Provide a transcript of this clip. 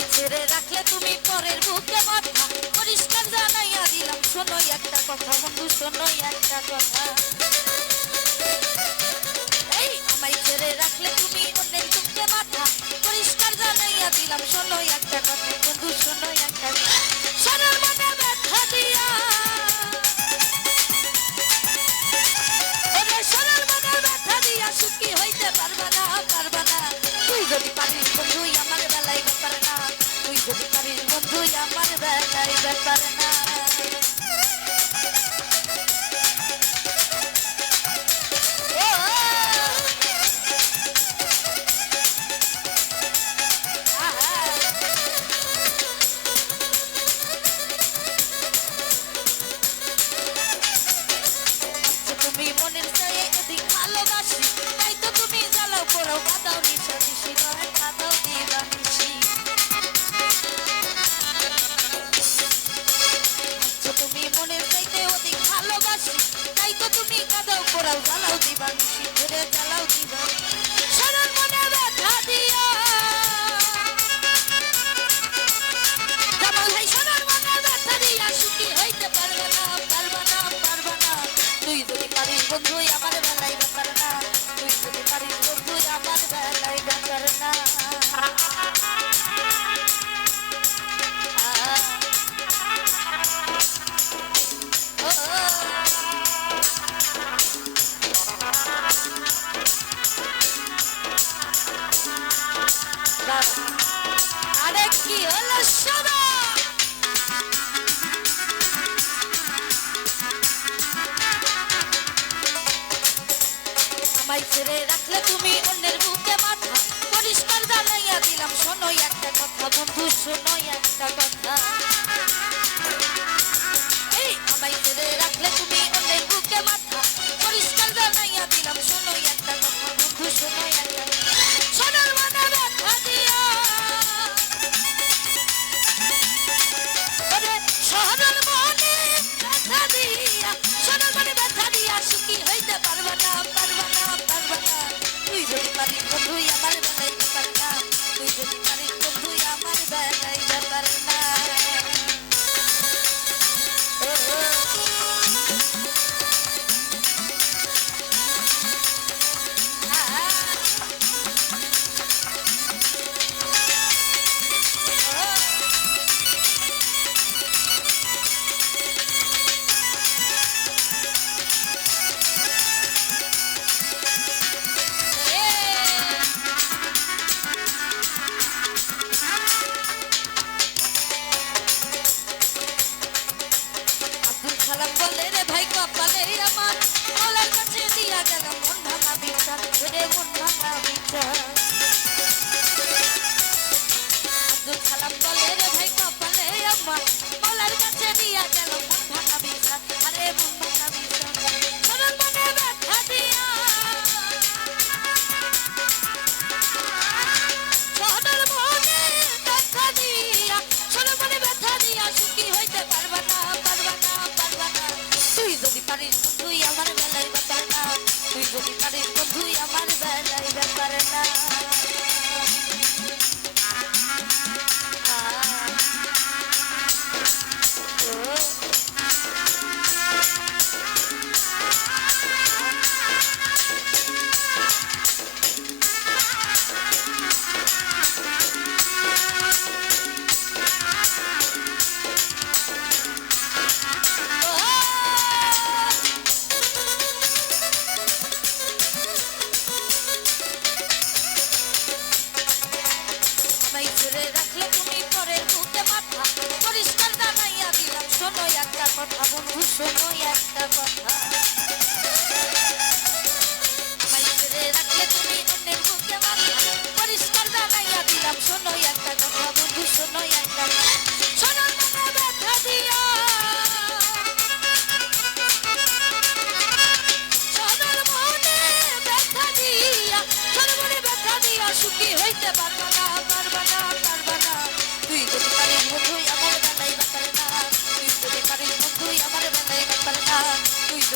আমায় ছেড়ে রাখলে তুমি পরের বুকে মাথা পরিষ্কার জানাইয়া দিলাম, শোনোই একটা কথা বন্ধু, শোনোই একটা কথা। এই, আমায় ছেড়ে রাখলে so I don't need to তুমি অন্যের বুকে মাথা পরিষ্কার দাঁড়াইয়া দিলাম শোনো একটা কথা বন্ধু শোনো পারিস তুই আমার বেলায় বাঁচার না তুই যদি শোনো একটা কথা বন্ধু শোনো একটা